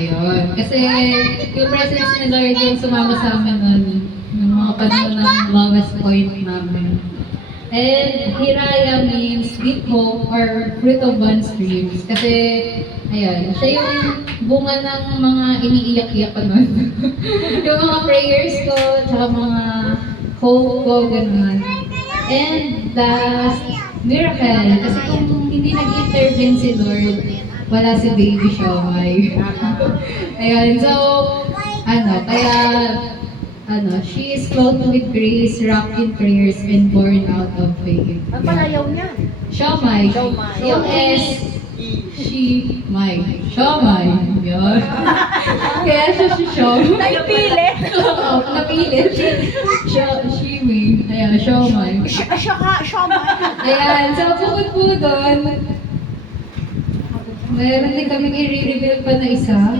Ayun. Kasi yung presence ni Lord yung sumama sa amin nun. Yung mga panahon ng lowest point namin. And Hiraya means deep hope or fruit of one's dreams. Kasi, ayun, siya yung bunga ng mga iniiyak-iyak ko nun. Yung mga prayers ko, tsaka mga hope ko, gano'n. And last, miracle. Kasi kung hindi nag-intervene si Lord, wala si Baby Siomay. Ayun, so, she is clothed with grace, wrapped in prayers, and born out of faith. Ang palayaw niya. Siomay. Siomay. Yung S, she, my. Siomay. Yun. Kaya siya si Siomay. Naipilit. Oo, napilit. She, me. Ayan, Siomay. Siya ka, Siomay. Ayan, so bukod po doon, meron din kaming i-reveal pa na isa.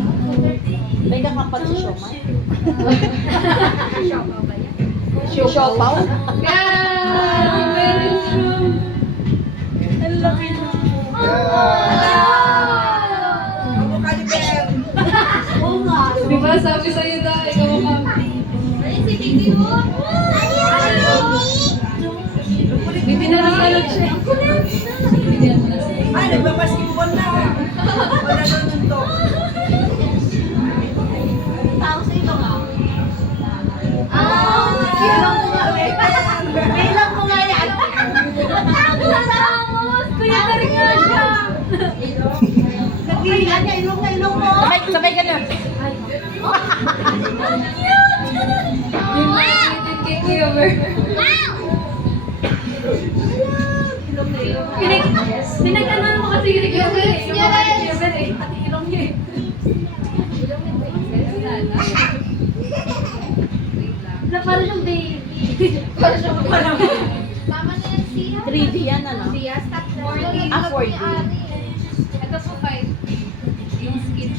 May kakapal si Siomay. Siopaw? Yeah! Meron siya. Ang laki na. Oo nga. Di ba sabi sa'yo na, ikaw ka. Si Bibi mo? Bibi na lang alam siya. Bibigyan mo na siya. Ay, nagbabasketball na. Wala na nun to. Tao sa ito ka. Bilang mo nga, we. Bilang mo nga yan. Matapos! Kuya ka rin nga siya. Ay, anya, ilong na ilong mo. Sabay ka na. Yung nakikita kay Kuya Mer. Pinag-anan mo kasi yung Kuya Mer. Yung mga Kuya Mer eh. Pati ilong niya eh. Na parang siyang baby. Tama na yan siya. 3D yan, ano? Siya, stop 40. Ah, 4D. Ito po 5. Yung skin.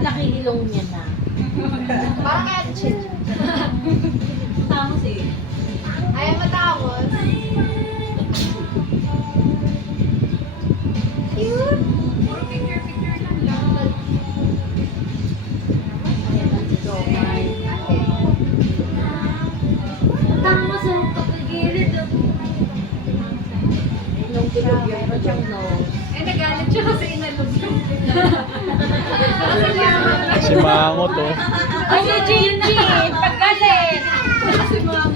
Laki ilong niya na. Parang kaya chin. Tamos eh. Ayaw matapos. Cute. Puro picture lang. Siomay. Tapos ang kapagilid. Ilong bilog yun. Ba't siyang nose? Eh, nagalit siya kasi inalog yung Si Mango to. Ay, si Gigi! Pagkalit!